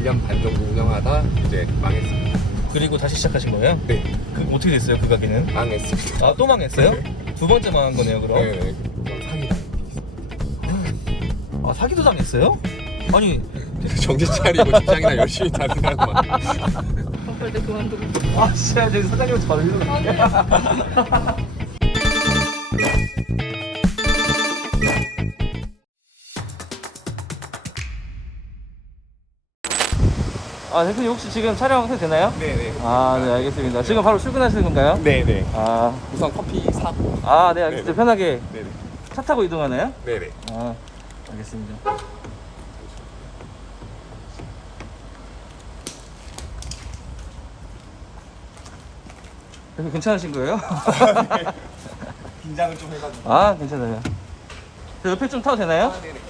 1년 반 정도 운영하다 이제 망했습니다. 그리고 다시 시작하신 거예요? 네, 어떻게 됐어요 그 가게는? 망했습니다. 아 또 망했어요? 두 번째 망한 거네요 그럼? 네네, 그건 사기다. 아 사기도 당했어요? 아니 정신 차리고 직장이나 열심히 다니라고만. 빨리 그만두고. 아 진짜 저기 사장님한테 바로 이러는 아 대표님 혹시 지금 촬영 해도 되나요? 네네. 아 네 알겠습니다. 지금 바로 출근하시는 건가요? 네네. 아, 우선 커피 사고. 아 네 알겠습니다. 네네. 편하게 네네. 차 타고 이동하나요? 네네. 아 알겠습니다. 대표님 괜찮으신 거예요? 긴장을 좀 해가지고. 아 괜찮아요. 저 옆에 좀 타도 되나요? 네네.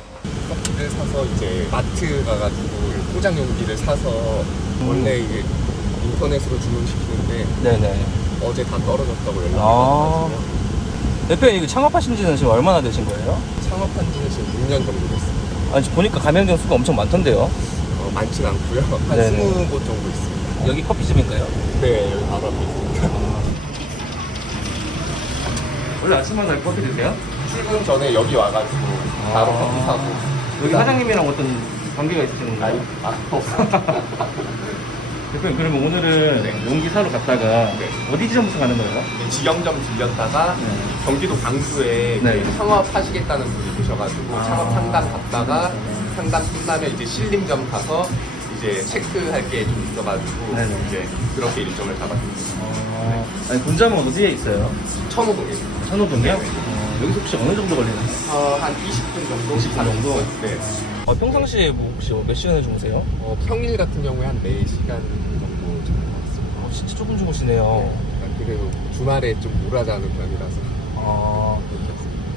커피를 사서 이제 마트 가가지고 포장 용기를 사서 원래 이게 인터넷으로 주문시키는데 네네. 어제 다 떨어졌다고 연락이 아. 와가지고 대표님 이거 창업하신 지는 지금 얼마나 되신 거예요? 창업한 지는 지금 6년 정도 됐습니다. 아니 보니까 가맹점 수가 엄청 많던데요. 많진 않고요. 한 네네. 20곳 정도 있습니다. 여기 커피집인가요? 네, 여기 바로 앞에 있습니다. 원래 아침마다 커피 드세요? 출근 전에 여기 와가지고 바로 아. 커피 사고. 여기 사장님이랑 어떤 관계가 있으신 건가요? 없어. 대표님 그러면 오늘은 용기 사러 갔다가 네. 어디 지점부터 가는 거예요? 직영점 들렸다가 네. 경기도 광주에 네. 창업하시겠다는 분이 계셔가지고 아. 창업 상담 갔다가 상담 끝나면 이제 신림점 가서 이제 체크할 게 좀 있어가지고 네네. 이제 그렇게 일정을 잡았습니다. 아니 본점은 어디에 있어요? 천호동에 천호동이요? 네. 여기서 혹시 어느 정도 걸리나요? 한 20분 정도? 20분 정도? 네. 평상시에 뭐 혹시 몇 시간에 주무세요? 평일 같은 경우에 한 4시간 정도 잡았습니다. 진짜 조금 주무시네요. 그리고 주말에 좀 몰아자는 편이라서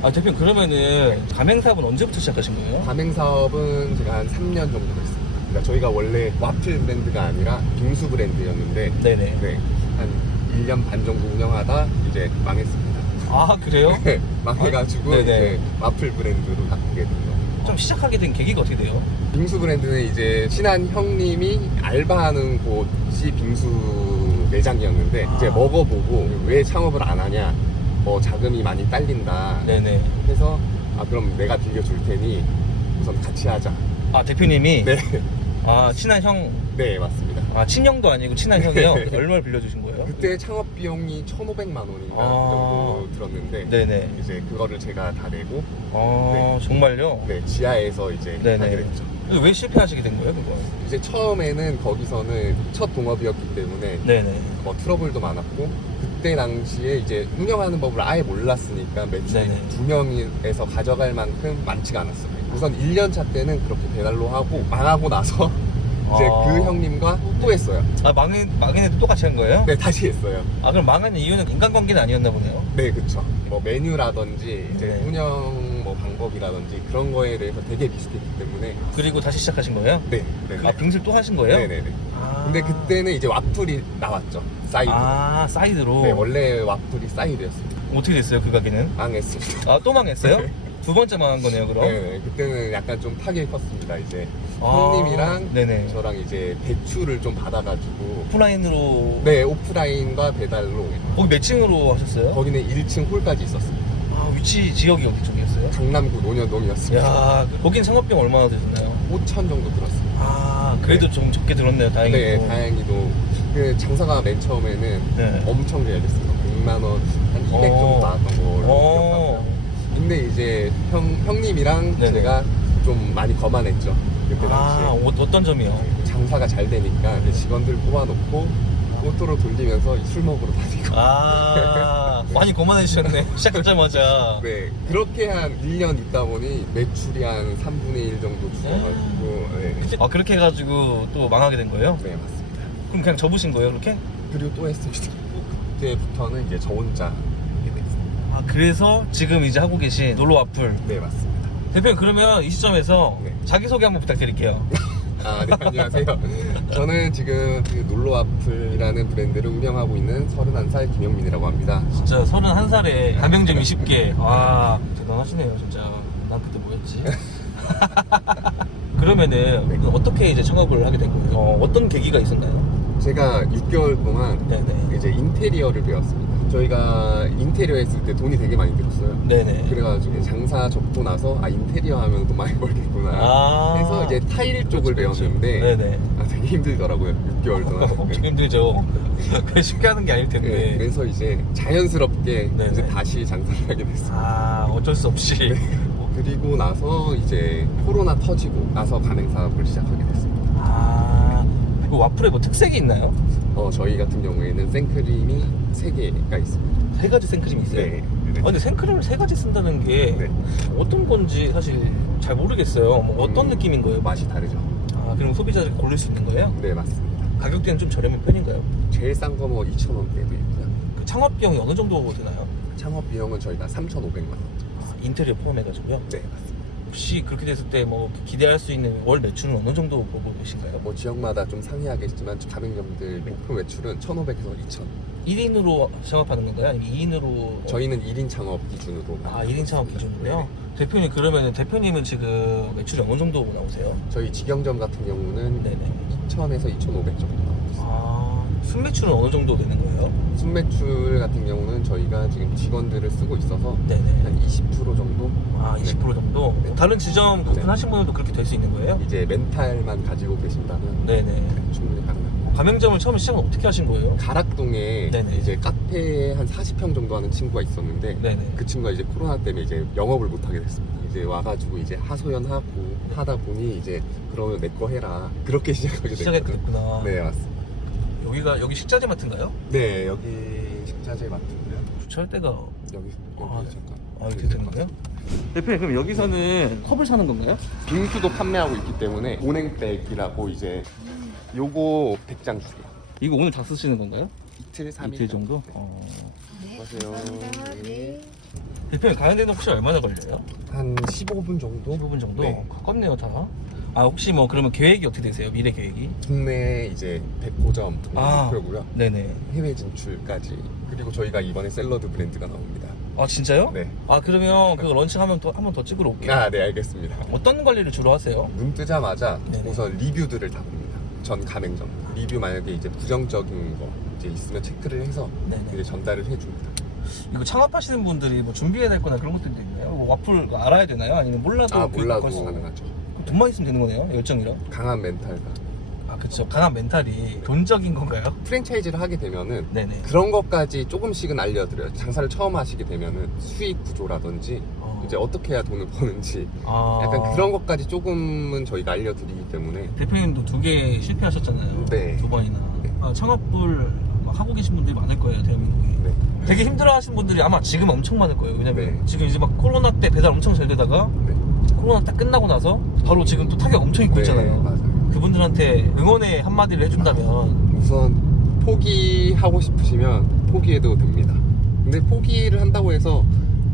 아 대표님 그러면은 가맹사업은 언제부터 시작하신 거예요? 가맹 사업은 제가 한 3년 정도 됐습니다. 그러니까 저희가 원래 와플 브랜드가 아니라 빙수 브랜드였는데 네네. 네, 한 1년 반 정도 운영하다 이제 망했습니다. 아 그래요? 네, 망해가지고 네네. 이제 와플 브랜드로 바꾸게 된 거예요. 좀 시작하게 된 계기가 어떻게 돼요? 빙수 브랜드는 이제 친한 형님이 알바하는 곳이 빙수 매장이었는데 이제 먹어보고 왜 창업을 안 하냐, 뭐 자금이 많이 딸린다 네네. 해서 그럼 내가 빌려줄 테니 우선 같이 하자. 아 대표님이? 네, 아 친한 형. 네 맞습니다. 아 친형도 아니고 친한 형이요? 얼마를 빌려주신 거예요? 그때 창업 비용이 1,500만 원인가 정도 들었는데 네네. 이제 그거를 제가 다 내고 정말요? 네, 지하에서 이제 네네. 하게 됐죠. 왜 실패하시게 된 거예요 그거? 이제 처음에는 거기서는 첫 동업이었기 때문에 네네. 뭐 트러블도 많았고 그때 당시에 이제 운영하는 법을 아예 몰랐으니까 매출이 네네. 2명에서 가져갈 만큼 많지가 않았어요. 우선 1년 차 때는 그렇게 배달로 하고 망하고 나서 이제 그 형님과 또 했어요. 아 망한 애도 똑같이 한 거예요? 네, 다시 했어요. 아 그럼 망한 이유는 인간관계는 아니었나 보네요. 네, 그쵸. 뭐 메뉴라든지 이제 네. 운영 뭐 방법이라든지 그런 거에 대해서 되게 비슷했기 때문에 그리고 다시 시작하신 거예요? 네, 네. 아 빙수를 또 하신 거예요? 네네네. 근데 그때는 이제 와플이 나왔죠. 사이드. 아 사이드로. 네, 원래 와플이 사이드였습니다. 어떻게 됐어요 그 가게는? 망했습니다. 아 또 망했어요? 네. 두 번째 망한 거네요 그럼? 네, 그때는 약간 좀 타격이 컸습니다. 이제 아, 형님이랑 네네. 저랑 이제 대출을 좀 받아가지고 오프라인으로. 네, 오프라인과 배달로 거기 몇 층으로 하셨어요? 거기는 1층 홀까지 있었습니다. 아 위치 지역이 어디 쪽이었어요? 강남구 논현동이었습니다. 야 거긴 창업비용 얼마나 드셨나요? 5천 정도 들었습니다. 아 그래도 좀 적게 들었네요 다행히도. 네, 다행히도 그 장사가 맨 처음에는 네. 엄청 잘 됐어요. 100만 원, 한 200 정도 나왔던 걸로 기억합니다. 근데 이제 형님이랑 네네. 제가 좀 많이 거만했죠. 그때 당시에. 어떤 점이요? 장사가 잘 되니까 이제 직원들 뽑아놓고 오토로 돌리면서 술 먹으러 다니고. 많이 거만해지셨네 시작하자마자. 네, 그렇게 한 1년 있다 보니 매출이 한 3분의 1 정도 줄어가지고. 네. 아 그렇게 해가지고 또 망하게 된 거예요? 네, 맞습니다. 그럼 그냥 접으신 거예요 그렇게? 그리고 또 했습니다. 그때부터는 이제 저 혼자 하게 됐습니다. 아 그래서 지금 이제 하고 계신 놀러 와플. 네, 맞습니다. 대표님 그러면 이 시점에서 네. 자기소개 한번 부탁드릴게요. 네, 안녕하세요. 저는 지금 그 놀러와플이라는 브랜드를 운영하고 있는 31살 김영민이라고 합니다. 진짜 31살에 가맹점 20개. 와 대단하시네요 진짜. 난 그때 뭐였지? 그러면은 네. 어떻게 이제 창업을 하게 된 거예요? 어떤 계기가 있었나요? 제가 6개월 동안 네네. 이제 인테리어를 배웠습니다. 저희가 인테리어 했을 때 돈이 되게 많이 들었어요. 네네. 그래가지고 장사 접고 나서 인테리어 하면 돈 많이 벌겠구나 아. 해서 이제 타일 쪽을 배웠는데 네네. 되게 힘들더라고요. 6개월 동안. 엄청 힘들죠. 그게 쉽게 하는 게 아닐 텐데. 네, 그래서 이제 자연스럽게 네네. 이제 다시 장사를 하게 됐습니다. 아, 어쩔 수 없이. 네. 그리고 나서 이제 코로나 터지고 나서 가맹 사업을 시작하게 됐습니다. 아, 그 와플에 뭐 특색이 있나요? 저희 같은 경우에는 생크림이 3개가 있습니다. 3가지 생크림이 있어요? 네. 아, 근데 생크림을 3가지 쓴다는 게 네. 어떤 건지 사실 잘 모르겠어요. 뭐 어떤 느낌인 거예요? 맛이 다르죠. 아, 그럼 소비자들이 고를 수 있는 거예요? 네, 맞습니다. 가격대는 좀 저렴한 편인가요? 제일 싼 거 뭐 2,000원대도 있고요. 그 창업 비용이 어느 정도 되나요? 창업 비용은 저희가 3,500만 원. 아, 인테리어 포함해가지고요. 네, 맞습니다. 혹시 그렇게 됐을 때 뭐 기대할 수 있는 월 매출은 어느 정도 보고 계신가요? 뭐 지역마다 좀 상이하겠지만 가맹점들 목표 매출은 1,500에서 2,000. 1인으로 창업하는 건가요? 아니면 2인으로? 저희는 1인 창업 기준으로. 아, 1인 창업 기준으로요? 네. 대표님, 그러면 대표님은 지금 매출이 어느 정도 나오세요? 저희 직영점 같은 경우는 네네. 2,000에서 2,500 정도 나오고 있어요. 아, 순매출은 어느 정도 되는 거예요? 순매출 같은 경우는 저희가 지금 직원들을 쓰고 있어서 네네. 한 20% 정도? 아, 20% 정도? 네. 다른 지점 오픈하신 분들도 그렇게 될 수 있는 거예요? 이제 멘탈만 가지고 계신다면 네네. 충분히 가능합니다. 가맹점을 처음에 시작은 어떻게 하신 거예요? 가락동에 네네. 이제 카페 한 40평 정도 하는 친구가 있었는데 네네. 그 친구가 이제 코로나 때문에 이제 영업을 못 하게 됐습니다. 이제 와가지고 이제 하소연하고 하다 보니 이제 그러면 내 거 해라 그렇게 시작하게 됐거든요. 시작했구나. 네, 맞습니다. 여기 식자재 마트인가요? 네, 여기 식자재 마트고요. 주차할 때가 여기 아, 잠깐. 이렇게 되는 거예요? 대표님, 그럼 여기서는 컵을 사는 건가요? 빙수도 판매하고 있기 때문에 온행백이라고 이제 요거 100장 주세요. 이거 오늘 다 쓰시는 건가요? 이틀 3일 이틀 정도? 안녕하세요. 네. 대표님, 가는 데는 혹시 얼마나 걸려요? 한 15분 정도? 15분 정도? 네. 가깝네요, 다. 아, 혹시 뭐 그러면 계획이 어떻게 되세요? 미래 계획이? 국내 이제 100호점 아. 목표고요. 네네. 해외 진출까지. 그리고 저희가 이번에 샐러드 브랜드가 나옵니다. 아, 진짜요? 네. 아, 그러면 그거 런칭하면 한 번 더 찍으러 올게요. 아, 네, 알겠습니다. 어떤 관리를 주로 하세요? 눈 뜨자마자 네네. 우선 리뷰들을 다 봅니다. 전 가맹점. 리뷰 만약에 이제 부정적인 거 이제 있으면 체크를 해서 네네. 이제 전달을 해줍니다. 이거 창업하시는 분들이 뭐 준비해야 될 거나 그런 것들도 있나요? 뭐 와플 알아야 되나요? 아니면 몰라도 아, 교육 몰라도 받을 수 있나요? 가능하죠. 그럼 돈만 있으면 되는 거네요? 열정이랑? 강한 멘탈과. 아, 그쵸. 강한 멘탈이 돈적인 건가요? 프랜차이즈를 하게 되면은 네네. 그런 것까지 조금씩은 알려드려요. 장사를 처음 하시게 되면은 수익 구조라든지 이제 어떻게 해야 돈을 버는지 아... 약간 그런 것까지 조금은 저희가 알려드리기 때문에. 대표님도 2개 실패하셨잖아요. 네. 2번이나. 네. 창업을 막 하고 계신 분들이 많을 거예요, 대한민국에. 네. 되게 힘들어하시는 분들이 아마 지금 엄청 많을 거예요. 왜냐면 네. 지금 이제 막 코로나 때 배달 엄청 잘 되다가 네. 코로나 딱 끝나고 나서 바로 지금 또 타격 엄청 있고 있잖아요. 맞아요. 그분들한테 응원의 한마디를 해준다면 우선 포기하고 싶으시면 포기해도 됩니다. 근데 포기를 한다고 해서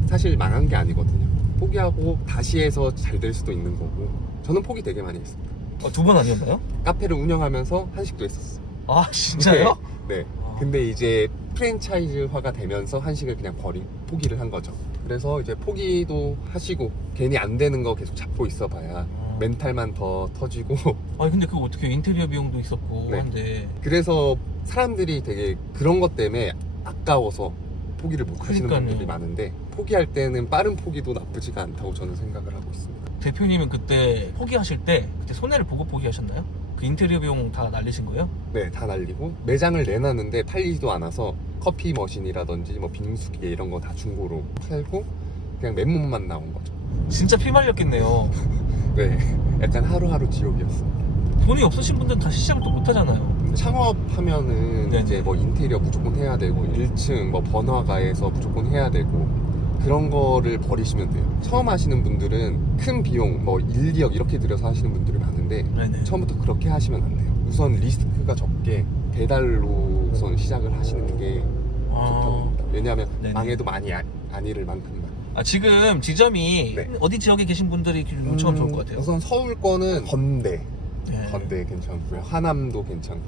사실 망한 게 아니거든요. 포기하고 다시 해서 잘 될 수도 있는 거고. 저는 포기 되게 많이 했습니다. 2번 아니었나요? 카페를 운영하면서 한식도 했었어요. 아, 진짜요? 네. 아. 근데 이제 프랜차이즈화가 되면서 한식을 그냥 포기를 한 거죠. 그래서 이제 포기도 하시고 괜히 안 되는 거 계속 잡고 있어 봐야 멘탈만 더 터지고. 아니 근데 그거 어떻게 인테리어 비용도 있었고 네. 한데. 그래서 사람들이 되게 그런 것 때문에 아까워서 포기를 못 하시는 그러니까요. 분들이 많은데, 포기할 때는 빠른 포기도 나쁘지가 않다고 저는 생각을 하고 있습니다. 대표님은 그때 포기하실 때 그때 손해를 보고 포기하셨나요? 그 인테리어 비용 다 날리신 거예요? 네, 다 날리고 매장을 내놨는데 팔리지도 않아서 커피 머신이라든지 뭐 빙수기계 이런 거 다 중고로 팔고 그냥 맨몸만 나온 거죠. 진짜 피 말렸겠네요. 네, 약간 하루하루 지옥이었습니다. 돈이 없으신 분들은 다시 시작을 또 못 하잖아요. 창업하면은 네네. 이제 뭐 인테리어 무조건 해야 되고 1층 뭐 번화가에서 무조건 해야 되고 그런 거를 버리시면 돼요. 처음 하시는 분들은 큰 비용 뭐 1, 2억 이렇게 들여서 하시는 분들이 많은데 네네. 처음부터 그렇게 하시면 안 돼요. 우선 리스크가 적게 배달로 우선 시작을 하시는 게 좋다고 봅니다. 왜냐하면 네네. 망해도 많이 아니를 만큼만. 아, 지금 지점이 네. 어디 지역에 계신 분들이 요청 좋을 것 같아요? 우선 서울 거는 건대 네. 괜찮고요. 하남도 괜찮고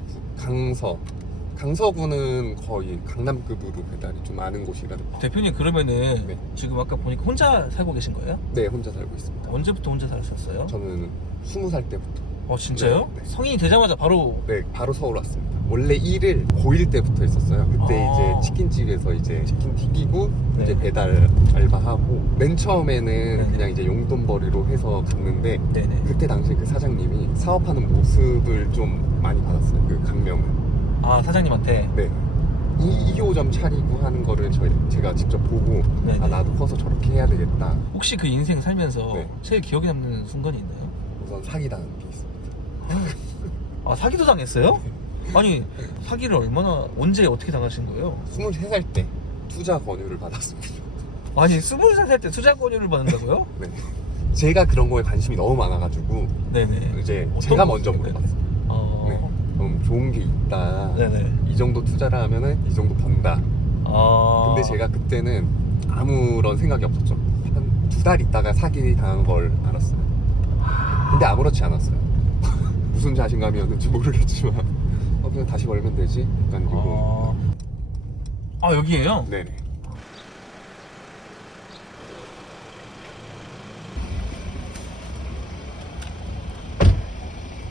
강서구는 거의 강남급으로 배달이 좀 많은 곳이라. 대표님 그러면은 네. 지금 아까 보니까 혼자 살고 계신 거예요? 네, 혼자 살고 있습니다. 언제부터 혼자 사셨어요? 저는 20살 때부터. 진짜요? 네, 네. 성인이 되자마자 바로. 네, 바로 서울 왔습니다. 원래 일을 고1 때부터 했었어요. 그때 아. 이제 치킨집에서 이제 치킨 튀기고 네. 이제 배달 알바하고 맨 처음에는 네. 그냥 이제 용돈벌이로 해서 갔는데 네네. 그때 당시에 그 사장님이 사업하는 모습을 좀 많이 받았어요. 그 강명을. 사장님한테. 네. 2호점 차리고 하는 거를 제가 직접 보고 네네. 아 나도 커서 저렇게 해야 되겠다. 혹시 그 인생 살면서 네. 제일 기억에 남는 순간이 있나요? 우선 사기당한 게 있습니다. 사기도 당했어요? 아니 사기를 언제 어떻게 당하신 거예요? 23살 때 투자 권유를 받았습니다. 아니 20살 살 때 투자 권유를 받는다고요? 네. 제가 그런 거에 관심이 너무 많아가지고 네네. 이제 어떤 제가 거? 먼저 물어봤어요. 네. 좀 좋은 게 있다. 네네. 이 정도 투자를 하면은 이 정도 번다. 근데 제가 그때는 아무런 생각이 없었죠. 한 2달 있다가 사기 당한 걸 알았어요. 근데 아무렇지 않았어요. 무슨 자신감이었는지 모르겠지만 그냥 다시 벌면 되지. 약간 이거. 여기에요? 네네.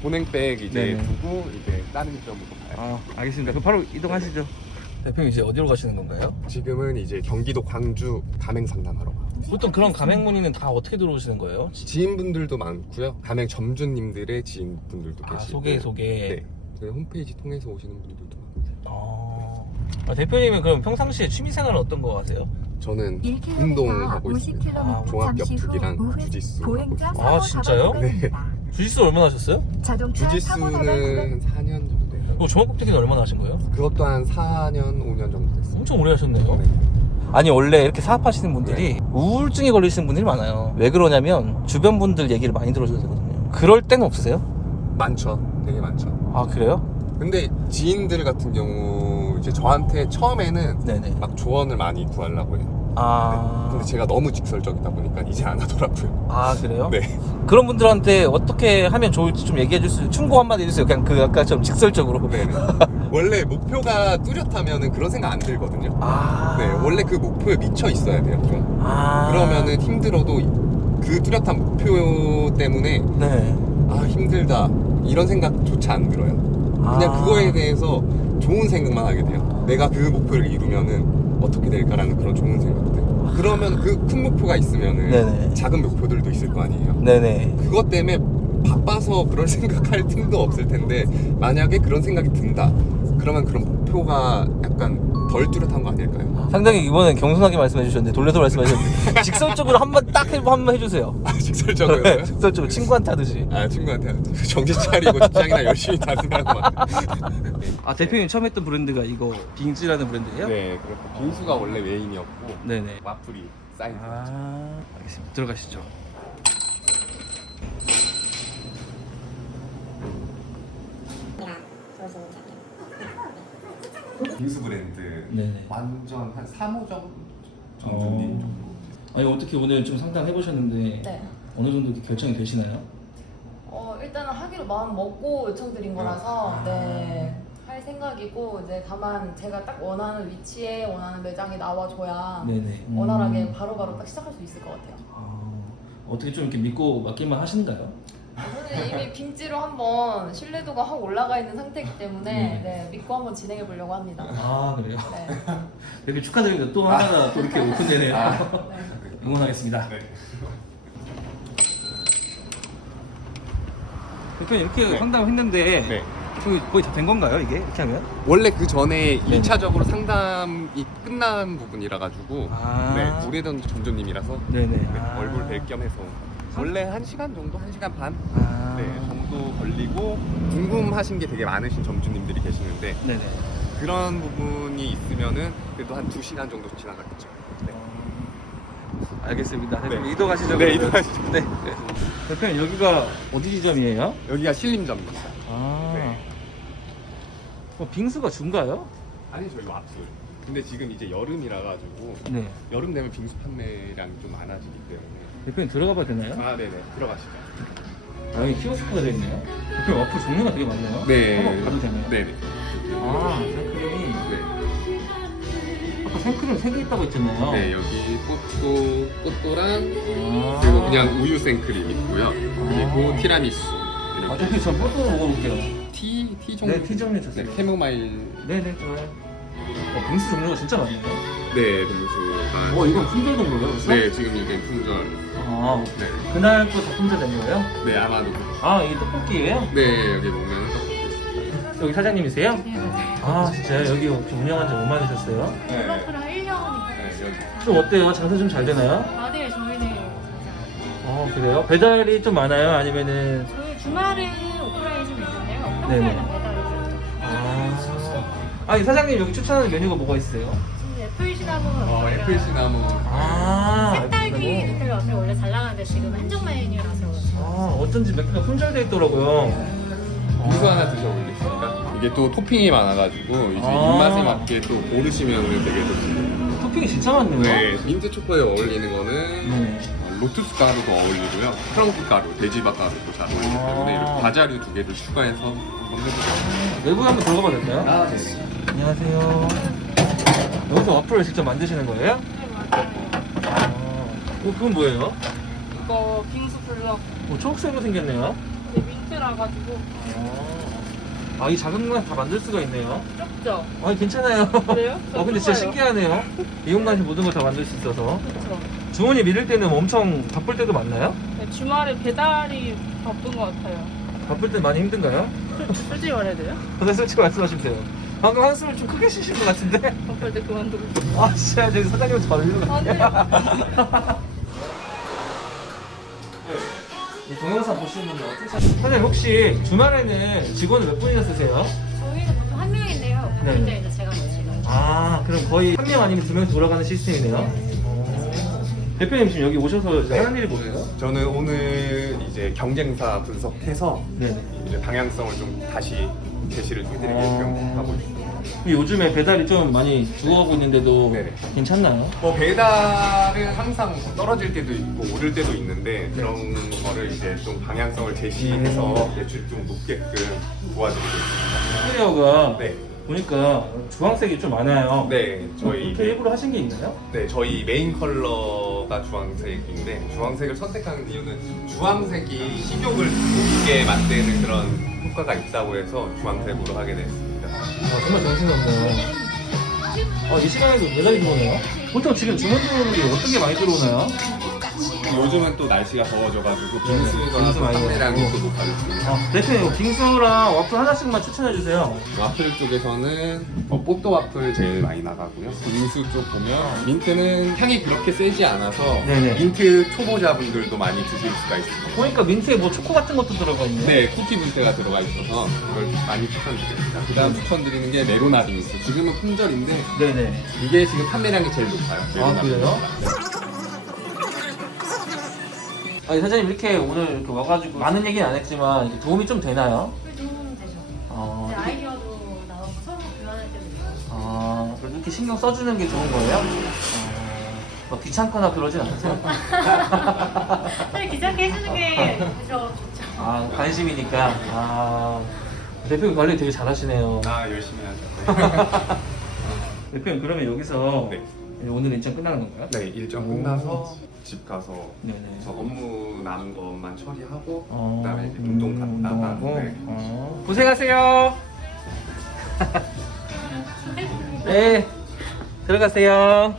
보냉백 이제 네네. 두고 이제 다른 점으로 가요. 알겠습니다. 그럼 바로 이동하시죠. 대표님 이제 어디로 가시는 건가요? 지금은 이제 경기도 광주 가맹 상담하러 가요. 보통 그런 가맹 문의는 다 어떻게 들어오시는 거예요? 지인분들도 많고요. 가맹 점주님들의 지인분들도 계시고. 소개. 네. 저희 홈페이지 통해서 오시는 분들도 많고요. 대표님은 그럼 평상시에 취미생활은 어떤 거 하세요? 저는 운동하고 있습니다. 종합격투기랑 주짓수 하고 있습니다. 진짜요? 네. 주짓수 얼마나 하셨어요? 주짓수는 4년 정도 돼요. 종합격투기는 얼마나 하신 거예요? 그것도 한 4년, 5년 정도 됐어요. 엄청 오래 하셨네요. 네. 아니 원래 이렇게 사업하시는 분들이 우울증에 걸리시는 분들이 많아요. 왜 그러냐면 주변 분들 얘기를 많이 들어줘야 되거든요. 그럴 때는 없으세요? 많죠. 되게 많죠. 그래요? 근데 지인들 같은 경우 이제 저한테 처음에는 네네. 막 조언을 많이 구하려고 해요. 네. 근데 제가 너무 직설적이다 보니까 이제 안 하더라고요. 그래요? 네. 그런 분들한테 어떻게 하면 좋을지 좀 얘기해 주세요. 충고 한마디 해주세요. 그냥 그 아까처럼 직설적으로. 네. 원래 목표가 뚜렷하면은 그런 생각 안 들거든요. 네. 원래 그 목표에 미쳐 있어야 돼요. 좀. 그러면은 힘들어도 그 뚜렷한 목표 때문에 네. 힘들다 이런 생각조차 안 들어요. 그냥 그거에 대해서 좋은 생각만 하게 돼요. 내가 그 목표를 이루면은 어떻게 될까라는 그런 좋은 생각들. 그러면 그 큰 목표가 있으면은 네네. 작은 목표들도 있을 거 아니에요. 네네. 그것 때문에 바빠서 그럴 생각할 틈도 없을 텐데 만약에 그런 생각이 든다. 그러면 그런 목표가 약간 덜 뚜렷한 거 아닐까요? 상당히 이번엔 겸손하게 말씀해 주셨는데 돌려서 말씀하셨는데 직설적으로 한번 해주세요. 직설적으로요? 직설적으로 친구한테 하듯이. 친구한테 정신 차리고 직장이나 열심히 다니라고 막. 대표님 처음 했던 브랜드가 이거 빙즈라는 브랜드예요? 네, 그렇고 빙수가 원래 메인이었고 네네. 와플이 사이드. 알겠습니다. 들어가시죠. 빙수 브랜드 네네. 완전 한 3호점 정도님 정도. 아니 어떻게 오늘 좀 상담해 보셨는데 네. 어느 정도 이렇게 결정이 되시나요? 일단은 하기로 마음 먹고 요청드린 거라서 네. 할 생각이고 이제 다만 제가 딱 원하는 위치에 원하는 매장이 나와줘야 네네. 원활하게 바로바로 딱 시작할 수 있을 것 같아요. 어떻게 좀 이렇게 믿고 맡길만 하신가요? 저는 이미 빙지로 한번 신뢰도가 확 올라가 있는 상태이기 때문에 네, 믿고 한번 진행해 보려고 합니다. 그래요? 네. 이렇게 축하드립니다. 또 하나가 또 이렇게 오픈되네요. 네. 응원하겠습니다. 네. 대표님 이렇게 네. 상담했는데 네. 거의 다 된 건가요 이게? 이렇게 하면? 원래 그 전에 네. 1차적으로 상담이 끝난 부분이라 가지고 네, 우리던 점주님이라서 네네. 네, 얼굴 뵐 겸해서 원래 1시간 정도? 1시간 반? 네, 정도 걸리고 궁금하신 게 되게 많으신 점주님들이 계시는데 네네. 그런 부분이 있으면은 그래도 한 2시간 정도 지나갔겠죠. 네. 알겠습니다. 대표님 네. 이동하시죠. 네, 그러면. 이동하시죠. 네. 대표님 여기가 어디 지점이에요? 여기가 신림점입니다. 네. 빙수가 준가요? 아니 저희 와플. 근데 지금 이제 여름이라 가지고 네. 여름 되면 빙수 판매량이 좀 많아지기 때문에 대표님 들어가 봐도 되나요? 네네 들어가시죠. 여기 키오스크가 되어 있네요. 대표님 와플 종류가 되게 많네요. 한번 가도 되나요? 네네. 아, 생크림이. 네. 아까 생크림 3개 있다고 했잖아요. 네, 여기 꽃도랑 아. 그리고 그냥 우유 생크림 있고요. 그리고 티라미수. 아, 이렇게 저기 전 뽀뽀 먹어볼게요. 티 종류. 네, 티 종류 주세요. 네, 캐모마일. 네네, 좋아요. 빙수 종류가 진짜 많네요. 네, 빙수가. 이건 품절 정도예요, 벌써? 네, 지금 이게 품절. 아, 네. 그날 거 다 품절 된 거예요? 네, 아마도. 아, 이게 떡볶이예요? 네, 여기 보면. 여기 사장님이세요? 아, 진짜요? 여기 혹시 운영한 지 얼마나 되셨어요? 네. 그럼 1년. 네, 여기. 좀 어때요? 장사 좀 잘 되나요? 아, 네, 저희는 그래요? 배달이 좀 많아요? 아니면은 저희 주말은 오프라인이 좀 있는데요. 네네. 평소에는 배달이 좀. 아니 사장님 여기 추천하는 메뉴가 뭐가 있어요? 지금 애플 시나몬. 애플 시나몬. 색딸기 색깔 와플 원래 잘 나가는데 지금 한정 메뉴라서. 어쩐지 몇 개가 품절돼 있더라고요. 빙수 하나 드셔보겠습니까? 이게 또 토핑이 많아가지고 이제 입맛에 맞게 또 고르시면 되게 좋습니다. 토핑이 진짜 많네요. 네, 민트 초코에 어울리는 거는 네. 로투스 가루도 어울리고요. 프랑크 가루, 돼지밥 가루도 잘 어울리기 때문에 이렇게 과자류 2개를 추가해서 한번 해보세요. 내부에 한번 들어가 봐도 될까요? 네. 안녕하세요. 여기서 와플을 직접 만드시는 거예요? 네, 맞아요. 그건 뭐예요? 이거 빙수 블럭. 초록색으로 생겼네요. 민트라 가지고 이 작은 건 다 만들 수가 있네요. 좁죠? 괜찮아요. 그래요? 근데 진짜 신기하네요. 이 공간에서 모든 걸 다 만들 수 있어서. 그렇죠. 주문이 미룰 때는 엄청 바쁠 때도 많나요? 주말에 배달이 바쁜 것 같아요. 바쁠 때 많이 힘든가요? 솔직히 말해야 돼요? 솔직히 말씀하시면 돼요. 방금 한숨을 좀 크게 쉬신 것 같은데? 바쁠 때 그만두고. 진짜 저기 사장님한테 바로 일로 갈게요. 이 동영상 보시는 분들 어떻게 생각하세요? 사장님 혹시 주말에는 직원을 몇 분이나 쓰세요? 저희는 보통 한 명인데요. 네. 바쁠 때 이제 제가 같이 그럼 거의 한 명 아니면 2명씩 돌아가는 시스템이네요. 대표님 지금 여기 오셔서 이제 하는 일이 뭐예요? 저는 오늘 이제 경쟁사 분석해서 네네. 이제 방향성을 좀 다시 제시를 해드리게끔 하고 있습니다. 요즘에 배달이 좀 많이 죽어가고 있는데도 네네. 괜찮나요? 배달은 항상 떨어질 때도 있고 오를 때도 있는데 그런 거를 이제 좀 방향성을 제시해서 매출 좀 높게끔 도와드리고 있습니다. 인테리어가 네. 보니까 주황색이 좀 많아요. 네, 저희 이렇게 일부러 하신 게 있나요? 네, 저희 메인 컬러가 주황색인데 주황색을 선택하는 이유는 주황색이 식욕을 돋게 만드는 그런 효과가 있다고 해서 주황색으로 하게 됐습니다. 정말 정신없네요. 이 시간에도 매달이 들어오네요? 보통 지금 주문 들어오는 게 어떻게 많이 들어오나요? 요즘은 또 날씨가 더워져가지고 빙수 빙수가 많이 판매량이 나오고. 또 높아졌습니다. 대표님 빙수랑 와플 하나씩만 추천해주세요. 와플 쪽에서는 뽀또 와플 제일 많이 나가고요. 빙수 쪽 보면 민트는 향이 그렇게 세지 않아서 네네. 민트 초보자분들도 많이 드실 수가 있습니다. 보니까 민트에 뭐 초코 같은 것도 들어가 있네요. 네, 쿠키 민트가 들어가 있어서 그걸 많이 추천드립니다. 그 다음 추천드리는 게 메로나 빙수. 지금은 품절인데 네네. 이게 지금 판매량이 제일 높아요. 메로나 그래요? 빙수가. 사장님 이렇게 오늘 이렇게 와가지고 많은 얘기는 안 했지만 이렇게 도움이 좀 되나요? 도움은 되죠. 어, 근데 아이디어도 나오고 서로 교환할 때도 있고. 그래도 이렇게 신경 써주는 게 좋은 거예요? 귀찮거나 그러진 않죠? 사실 귀찮게 해주는 게 그죠, 좋죠. 관심이니까. 대표님 관리 되게 잘하시네요. 열심히 하죠. 대표님 그러면 여기서 네. 오늘 일정 끝나는 건가요? 네, 일정 끝나서 집 가서 네네. 저 업무 남은 것만 처리하고 어, 그다음에 이제 운동 갔다가 운동하고. 네. 고생하세요. 네, 들어가세요.